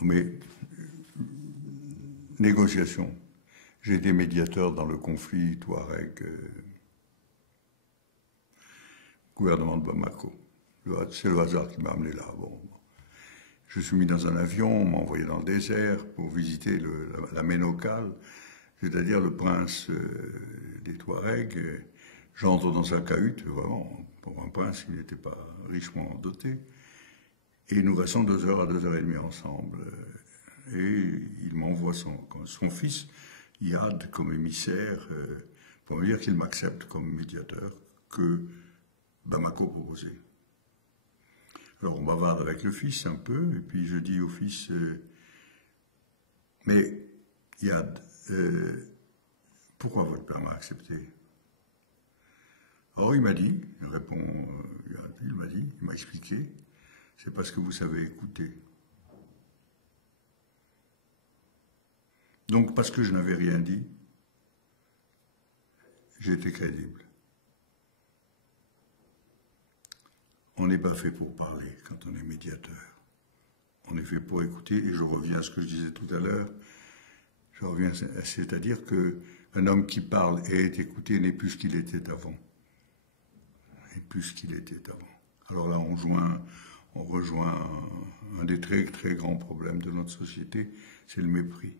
Mais, négociation. J'ai été médiateur dans le conflit Touareg, gouvernement de Bamako. C'est le hasard qui m'a amené là. Bon. Je suis mis dans un avion, on m'a envoyé dans le désert pour visiter la Ménocale, c'est-à-dire le prince des Touaregs. J'entre dans sa cahute, vraiment, pour un prince qui n'était pas richement doté. Et nous restons 2 heures à 2h30 ensemble. Et il m'envoie son fils, Yad, comme émissaire, pour me dire qu'il m'accepte comme médiateur, que Bamako proposait. Alors on bavarde avec le fils un peu, et puis je dis au fils, mais Yad, pourquoi votre père m'a accepté? Alors il m'a dit, il répond, Yad, il m'a expliqué, c'est parce que vous savez écouter. Donc parce que je n'avais rien dit, j'étais crédible. On n'est pas fait pour parler quand on est médiateur. On est fait pour écouter, et je reviens à ce que je disais tout à l'heure. C'est-à-dire qu'un homme qui parle et est écouté n'est plus ce qu'il était avant. N'est plus ce qu'il était avant. Alors là, on rejoint un des très, très grands problèmes de notre société, c'est le mépris.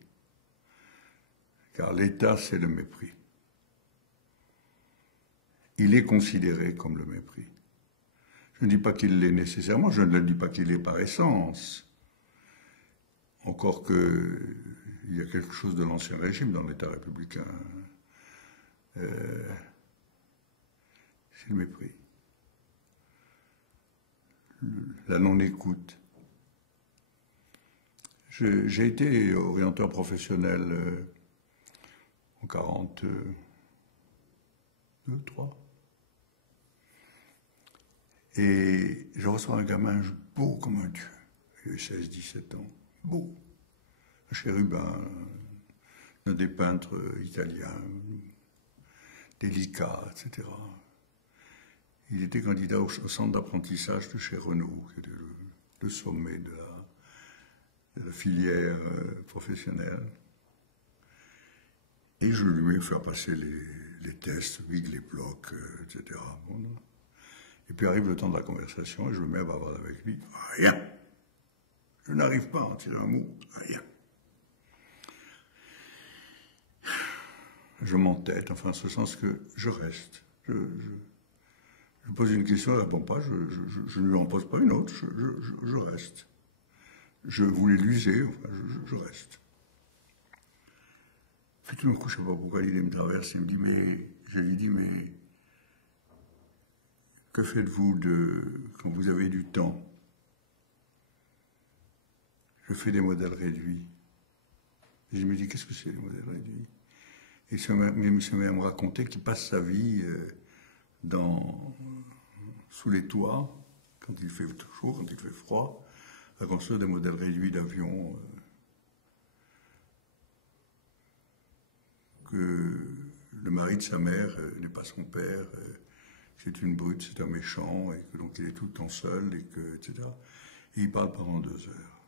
Car l'État, c'est le mépris. Il est considéré comme le mépris. Je ne dis pas qu'il l'est nécessairement, je ne dis pas qu'il l'est par essence. Encore qu'il y a quelque chose de l'ancien régime dans l'État républicain. C'est le mépris. La non-écoute. J'ai été orienteur professionnel en 42, 3. Et je reçois un gamin beau comme un dieu. Il avait 16-17 ans. Beau. Un chérubin, un des peintres italiens, délicat, etc. Il était candidat au centre d'apprentissage de chez Renault, qui était le sommet de la filière professionnelle. Et je lui ai fait passer les tests, les blocs, etc. Bon, et puis arrive le temps de la conversation et je me mets à bavarder avec lui. Rien. Je n'arrive pas à en tirer un mot. Rien. Je m'entête, enfin, en ce sens que je reste. Je pose une question, elle ne répond pas, je ne lui en pose pas une autre, je reste. Je voulais l'user, enfin, je reste. Puis tout d'un coup, je ne sais pas pourquoi l'idée me traverse, il me dit, mais, je lui dis, mais, que faites-vous quand vous avez du temps? Je fais des modèles réduits. Et je me dis, qu'est-ce que c'est, les modèles réduits? Et il se met à me raconter qu'il passe sa vie sous les toits, quand il fait chaud, quand il fait froid, à construire des modèles réduits d'avions que le mari de sa mère n'est pas son père, c'est une brute, c'est un méchant, et que donc il est tout le temps seul, et que, etc. Et il parle pendant 2 heures.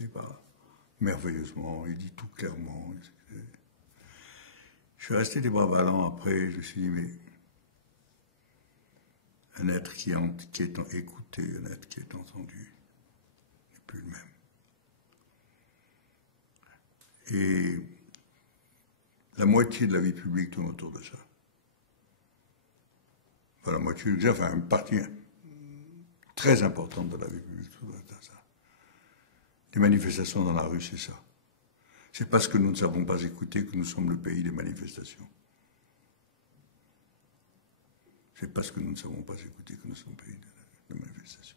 Il parle merveilleusement, il dit tout clairement. Je suis resté des bras ballants après, je me suis dit, mais un être qui est écouté, un être qui est entendu, n'est plus le même. Et la moitié de la vie publique tourne autour de ça. Enfin, la moitié, enfin une partie très importante de la vie publique tourne autour de ça. Les manifestations dans la rue, c'est ça. C'est parce que nous ne savons pas écouter que nous sommes le pays des manifestations. C'est parce que nous ne savons pas écouter que nous sommes le pays des manifestations.